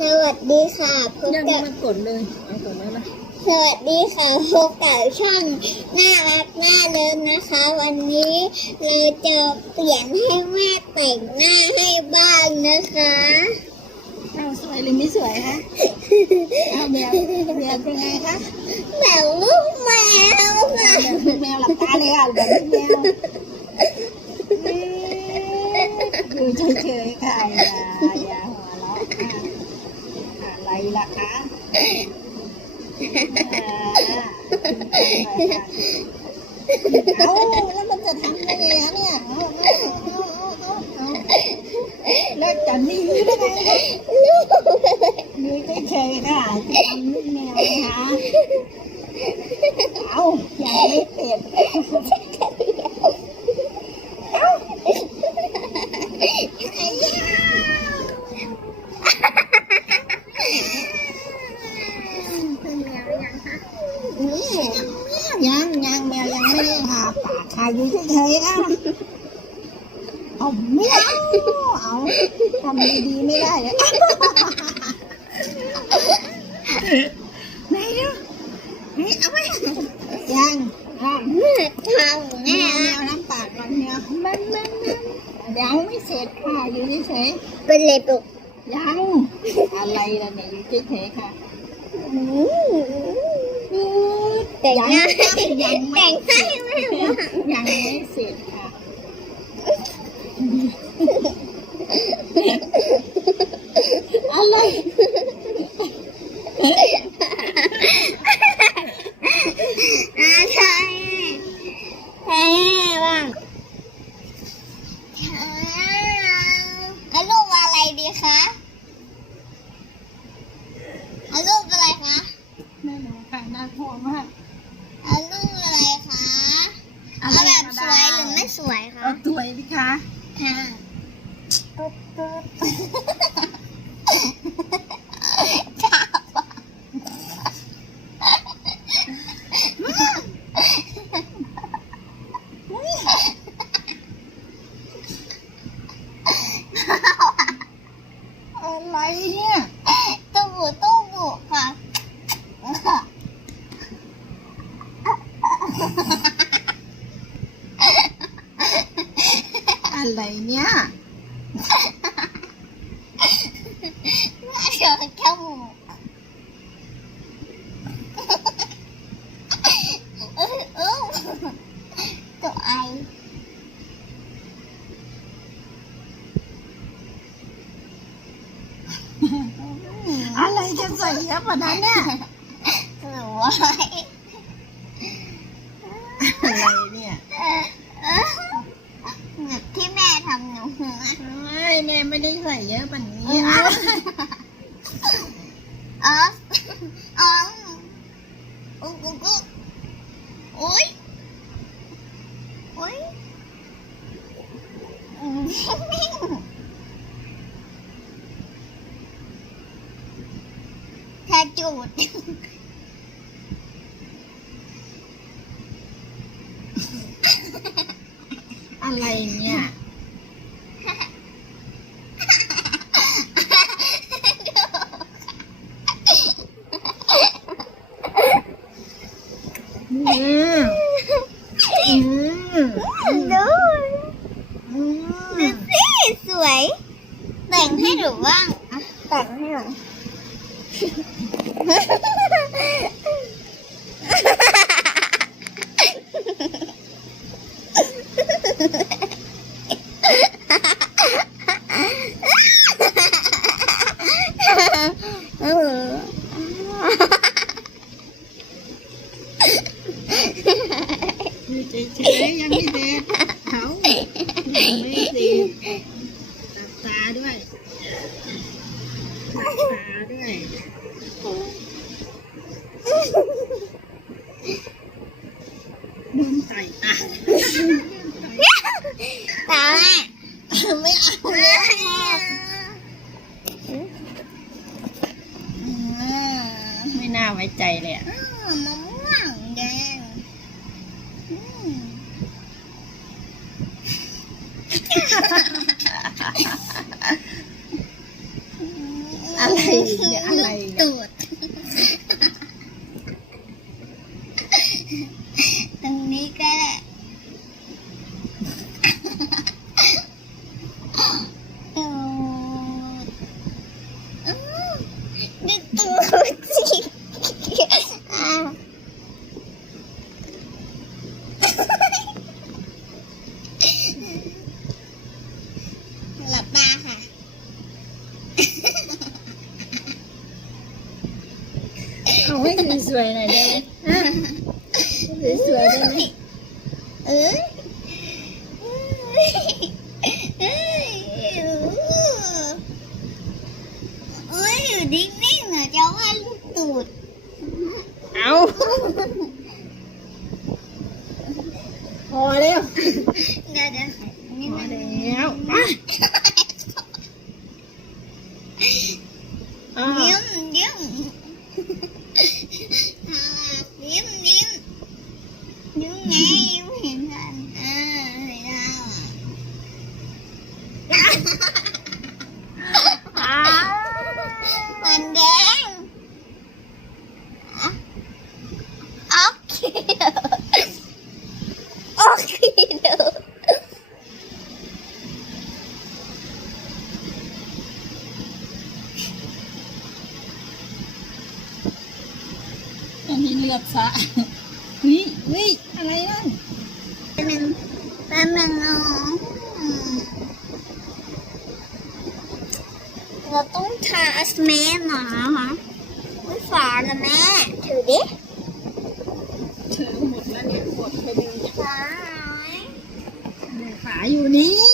สวัสดีค่ะพบยังกับไม่กดเลยเอากดแล้วนะสวัสดีค่ะพบกับช่องน่ารักน่าเลิศนะคะ วันนี้เราจะเปลี่ยนให้แม่แต่งหน้าให้บ้างนะคะ เอาสวยหรือไม่สวยคะเอาแมวแมวเป็นไงคะแบบลูกแมวค่ะแมวหลับตาเลยอะแบบแมวอยู่เฉยๆค่ะอย่าอย่าหัวเราะค่ะอะไร ล่ะคะเอาแล้วมันจะทำยังไงคะเนี่ยเอาเอาเอาเอาเอาแล้วจะหนีได้ไงคะอยู่เฉยๆค่ะจะทำลูกแมวนะคะเอาอย่าไม่เปลี่ยน ยังยังแมวยังไม่ได้หาปากค่ะอยู่เฉยๆค่ะเอาไม่เอาเอาทำดีๆไม่ได้เลยไหนดูไหนเอาไปยังอะแม่ทำแมวแมวน้ำปากก่อนเนี่ยมันมันมันยังไม่เสร็จค่ะอยู่เฉยเป็นเลยปุกยังอะไรล่ะเนี่ยอยู่เฉยๆค่ะ แต่งหน้าให้ยังแต่งให้แม่บ้างยังไม่เสร็จค่ะอะไรอ่าใช่ใช่บ้างเอารูปอะไรดีคะเอารูปอะไรคะแน่นอนค่ะน่ากลัวมาก เอารูปอะไรคะเอาแบบสวยหรือไม่ สวยคะเอาสวยดิคะค่ะตุ๊ดตุ๊ดอะไรเนี่ย ตู้บุตู้บุค่ะ อะไรเนี่ยแม่เจอแค่หมูเออเออตัวไออะไรจะใส่เยอะกว่านั้นเนี่ยสวยอะไรเนี่ย เออเหมือนที่แม่ทำหนูอะ ไม่แม่ไม่ได้ใส่เยอะแบบนี้อ๋ออะอ๋ออ๋ออุ๊ยอุ๊ยอุ๊ยอุ๊ยอุ๊ยอืมนิ่งๆถ้าจูดอะไรเนี่ยอืมอืม ดู อืม ดูสิ สวยแต่งให้หนูบ้าง ดนต่อยตาตาไม่เอาเลยไม่น่าไว้ใจเลยอะมะม่วงแดงอืมอ อะไรเนี่ยอะไร ตูดตรงนี้ก็ได้ตูดอื้อดูตูดสิอะหลับตาค่ะ เอาให้สวยๆหน่อยได้ไหมอะสวยๆได้ไหมเออเอ้ยอยอยู่นิ่งๆเหรอจะว่าลูกตูด เอาพอแล้ว เดี๋ยวเดี๋ยวพอแล้วอะอะ ยิ้มยิ้มอ่ายิ้มยิ้มยิ้มไงยิ้มเห็นกันเออเห็นแล้ว อะมันแดงอะโอเคโอเคเดี๋ยวตอนนี้เลือกซะเฮ้ยเฮ้ยอะไรนั่นแป๊บนึงแป๊บนึงเนาะอืมเราต้องทาส เมนหน่อยนะคะไม่ฝานะแม่ ถือดิ ถือหมดแล้วเนี่ยหมดไปเลยฝาฝาอยู่นี่ตายช่องกันบ๊ายบายก่อนบ๊ายบายก่อน